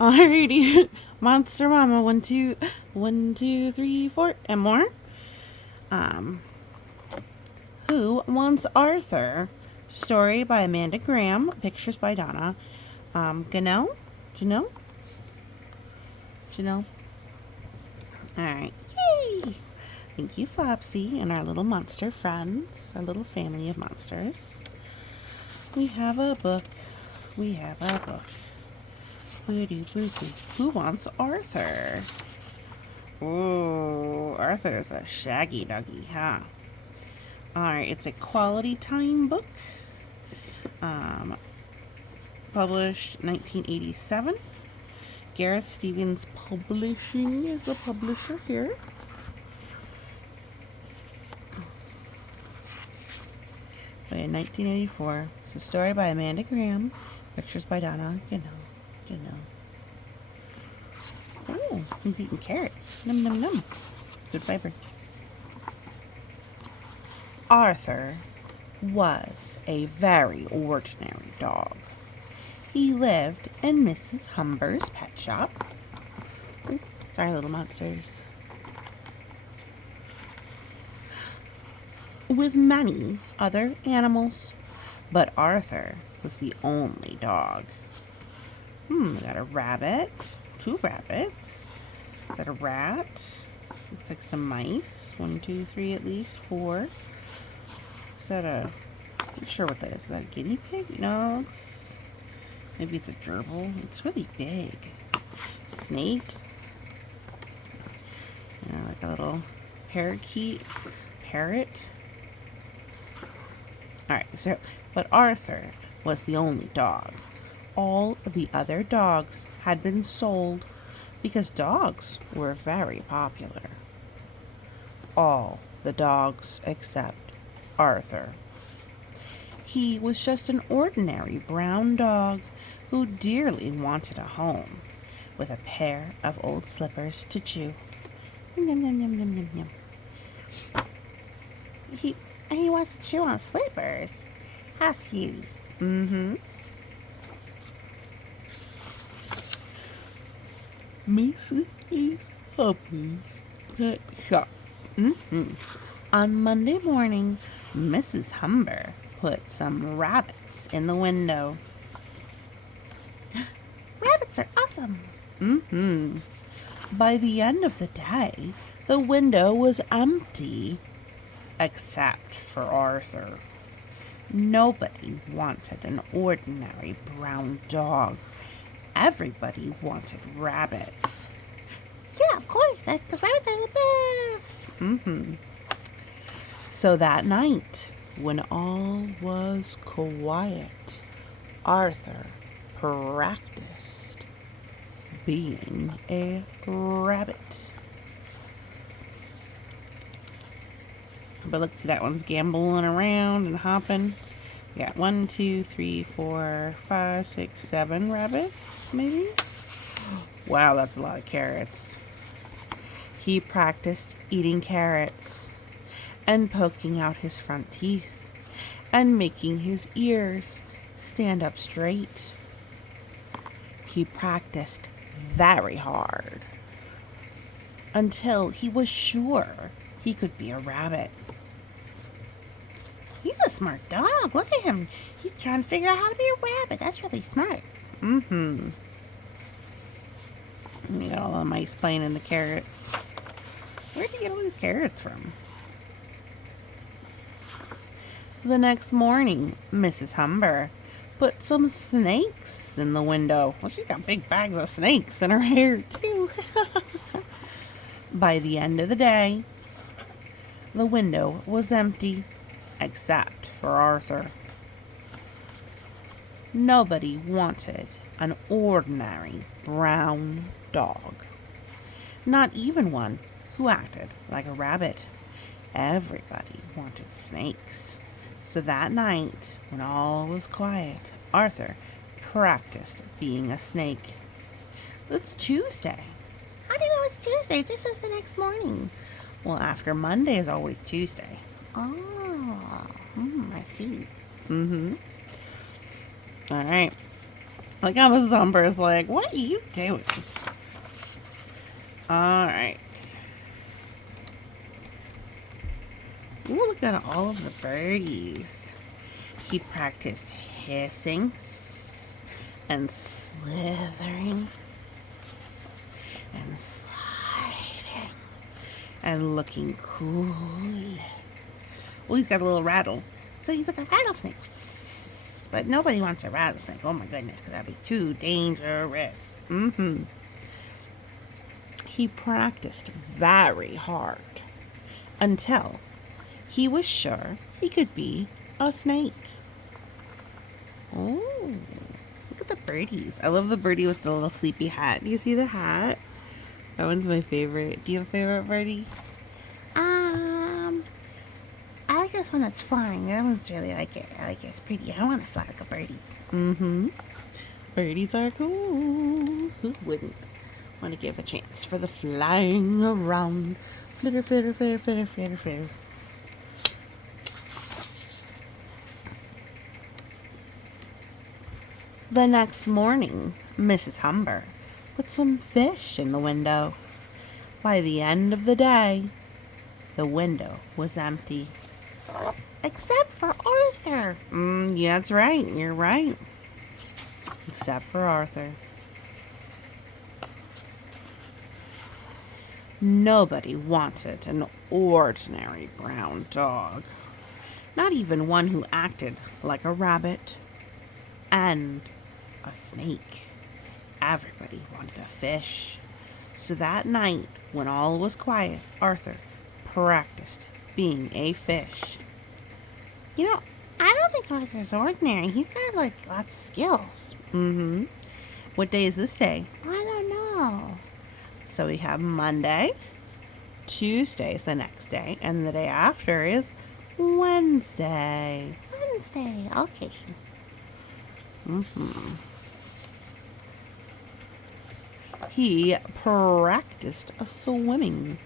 Alrighty. Monster Mama, 1, 2, 1, 2, 3, 4, and more. Um, Who Wants Arthur? Story by Amanda Graham. Pictures by Donna Gynell. Gynell? Alright. Yay! Thank you, Flopsy, and our little monster friends, our little family of monsters. We have a book. Who Wants Arthur? Ooh, Arthur's a shaggy doggy, huh? Alright, it's a quality time book. Published 1987. Gareth Stevens Publishing is the publisher here. In 1984. It's a story by Amanda Graham. Pictures by Donna Gynell. Oh, he's eating carrots. Num num num. Good fiber. Arthur was a very ordinary dog. He lived in Mrs. Humber's pet shop. Ooh, sorry, little monsters. With many other animals, but Arthur was the only dog. We got a rabbit, 2 rabbits. Is that a rat? Looks like some mice. 1, 2, 3, at least 4. Is that I'm not sure what that is. Is that a guinea pig? No, maybe it's a gerbil. It's really big. Snake. Yeah, like a little parakeet. Parrot. Alright, but Arthur was the only dog. All the other dogs had been sold because dogs were very popular. All the dogs except Arthur. He was just an ordinary brown dog who dearly wanted a home with a pair of old slippers to chew. Yum, yum, yum, yum, yum, yum. He wants to chew on slippers. How silly. Mrs. Humber's pet shop. On Monday morning, Mrs. Humber put some rabbits in the window. Rabbits are awesome. By the end of the day, the window was empty, except for Arthur. Nobody wanted an ordinary brown dog. Everybody wanted rabbits. Yeah, of course, because rabbits are the best. So that night, when all was quiet, Arthur practiced being a rabbit. But look, see, that one's gambling around and hopping. We got 1, 2, 3, 4, 5, 6, 7 rabbits, maybe? Wow, that's a lot of carrots. He practiced eating carrots and poking out his front teeth and making his ears stand up straight. He practiced very hard until he was sure he could be a rabbit. He's a smart dog. Look at him. He's trying to figure out how to be a rabbit. That's really smart. You got all the mice playing in the carrots. Where'd you get all these carrots from? The next morning, Mrs. Humber put some snakes in the window. Well, she's got big bags of snakes in her hair, too. By the end of the day, the window was empty, except for Arthur. Nobody wanted an ordinary brown dog. Not even one who acted like a rabbit. Everybody wanted snakes. So that night, when all was quiet, Arthur practiced being a snake. It's Tuesday. How do you know it's Tuesday? It just says the next morning. Well, after Monday is always Tuesday. Oh, I see. All right. Like how Mrs. Humber is like, what are you doing? Alright. Ooh, look at all of the birdies. He practiced hissing and slithering and sliding and looking cool. Oh, he's got a little rattle. So he's like a rattlesnake. But nobody wants a rattlesnake. Oh my goodness, because that'd be too dangerous. He practiced very hard until he was sure he could be a snake. Oh, look at the birdies. I love the birdie with the little sleepy hat. Do you see the hat? That one's my favorite. Do you have a favorite birdie? I like this one that's flying. That one's really like it. I like it. It's pretty. I want to fly like a birdie. Birdies are cool. Who wouldn't want to give a chance for the flying around? Flitter, flitter, flitter, flitter, flitter, flitter. The next morning, Mrs. Humber put some fish in the window. By the end of the day, the window was empty. Except for Arthur. Yeah, that's right. You're right. Except for Arthur. Nobody wanted an ordinary brown dog. Not even one who acted like a rabbit and a snake. Everybody wanted a fish. So that night, when all was quiet, Arthur practiced being a fish. You know, I don't think Arthur's ordinary. He's got like lots of skills. What day is this day? I don't know. So we have Monday, Tuesday is the next day, and the day after is Wednesday. Wednesday. Okay. He practiced swimming.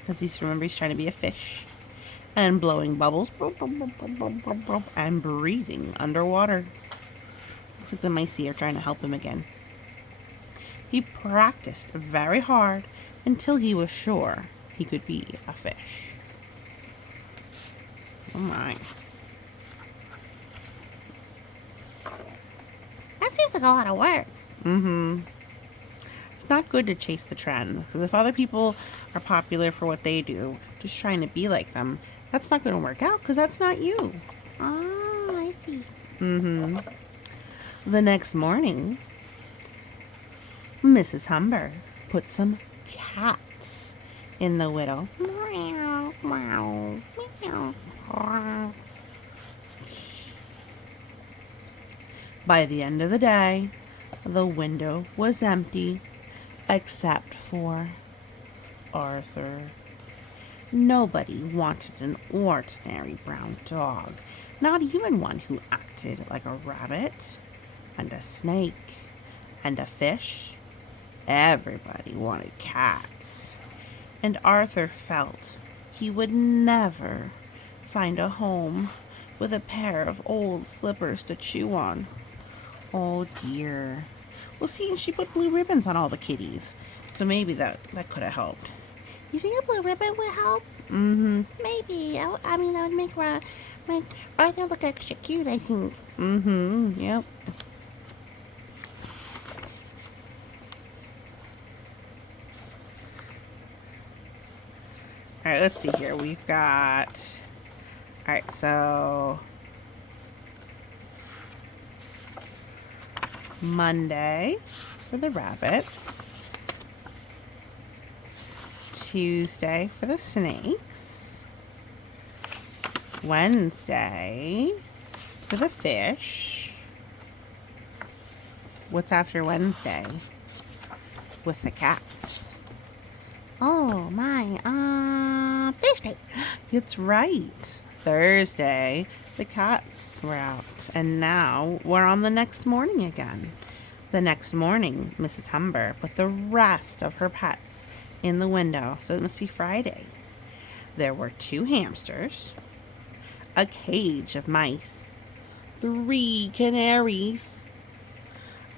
Because he's trying to be a fish. And blowing bubbles. And breathing underwater. Looks like the micey are trying to help him again. He practiced very hard until he was sure he could be a fish. Oh my. That seems like a lot of work. It's not good to chase the trends, because if other people are popular for what they do, just trying to be like them, that's not going to work out, because that's not you. Oh, I see. The next morning, Mrs. Humber put some cats in the window. Meow, meow, meow. By the end of the day, the window was empty, except for Arthur. Nobody wanted an ordinary brown dog, not even one who acted like a rabbit, and a snake, and a fish. Everybody wanted cats, and Arthur felt he would never find a home with a pair of old slippers to chew on. Oh dear. Well, see, she put blue ribbons on all the kitties, so maybe that could have helped. You think a blue ribbon would help? Maybe. I mean, that would make Arthur look extra cute, I think. Yep. All right, let's see here. We've got... All right, so... Monday for the rabbits. Tuesday for the snakes. Wednesday for the fish. What's after Wednesday? With the cats. Oh, my. Thursday. It's right. Thursday, the cats were out, and now we're on the next morning again. The next morning, Mrs. Humber put the rest of her pets in the window, so it must be Friday. There were 2 hamsters, a cage of mice, 3 canaries,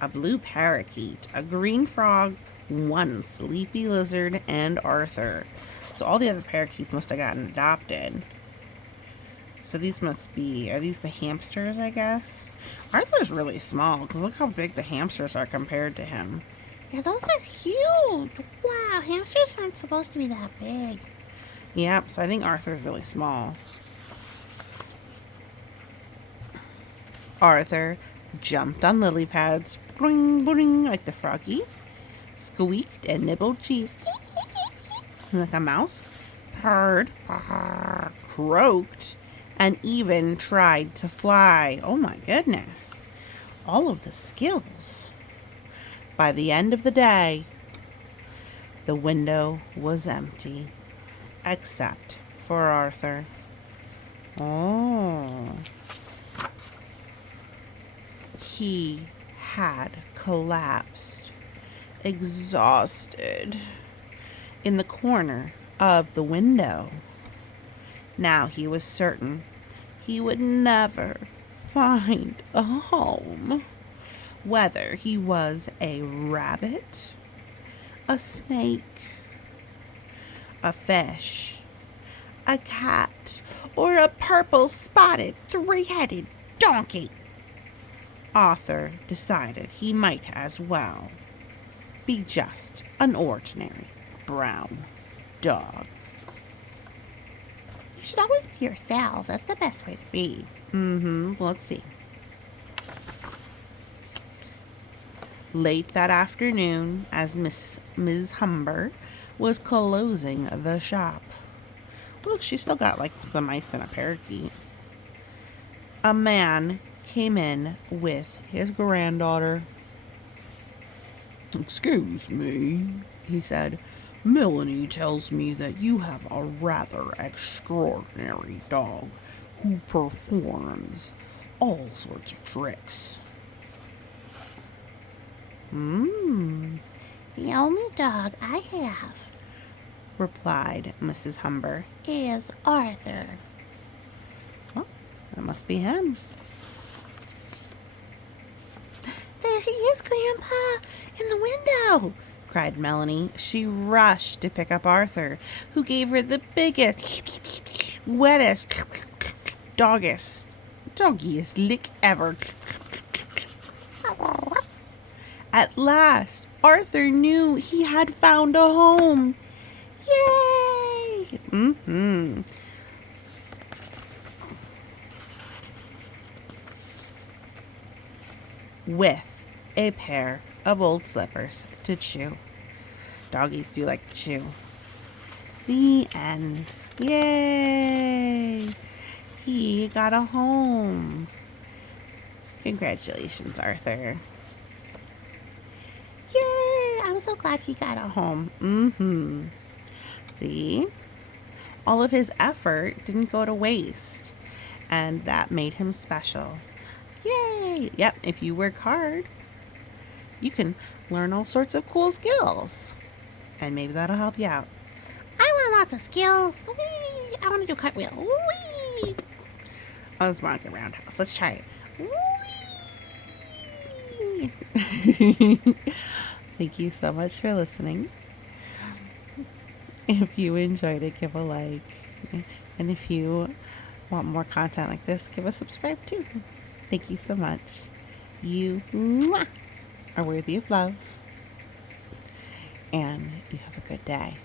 a blue parakeet, a green frog, one sleepy lizard, and Arthur. So all the other parakeets must have gotten adopted. So these must be, are these the hamsters, I guess? Arthur's really small, because look how big the hamsters are compared to him. Yeah, those are huge. Wow, hamsters aren't supposed to be that big. Yep, so I think Arthur's really small. Arthur jumped on lily pads, boing, boing, like the froggy, squeaked and nibbled cheese like a mouse, purred, purr, croaked, and even tried to fly. Oh my goodness. All of the skills. By the end of the day, the window was empty, except for Arthur. Oh. He had collapsed, exhausted, in the corner of the window. Now he was certain he would never find a home. Whether he was a rabbit, a snake, a fish, a cat, or a purple spotted three-headed donkey, Arthur decided he might as well be just an ordinary brown dog. You should always be yourself. That's the best way to be. Let's see. Late that afternoon, as Ms. Humber was closing the shop. Look, she still got like some mice and a parakeet. A man came in with his granddaughter. "Excuse me," he said. "Melanie tells me that you have a rather extraordinary dog who performs all sorts of tricks." The only dog I have Replied Mrs. Humber. is Arthur. Well, that must be him. There he is, Grandpa, in the window. Cried Melanie. She rushed to pick up Arthur, who gave her the biggest, wettest, doggiest lick ever. At last, Arthur knew he had found a home. Yay! With a pair of old slippers to chew. Doggies do like to chew. The end. Yay! He got a home. Congratulations, Arthur. Yay! I'm so glad he got a home. See? All of his effort didn't go to waste. And that made him special. Yay! Yep, if you work hard, you can learn all sorts of cool skills. And maybe that'll help you out. I want lots of skills. Whee! I want to do cartwheel. Whee! Oh, let's rock a roundhouse. Let's try it. Whee! Thank you so much for listening. If you enjoyed it, give a like. And if you want more content like this, give a subscribe too. Thank you so much. You are worthy of love. And you have a good day.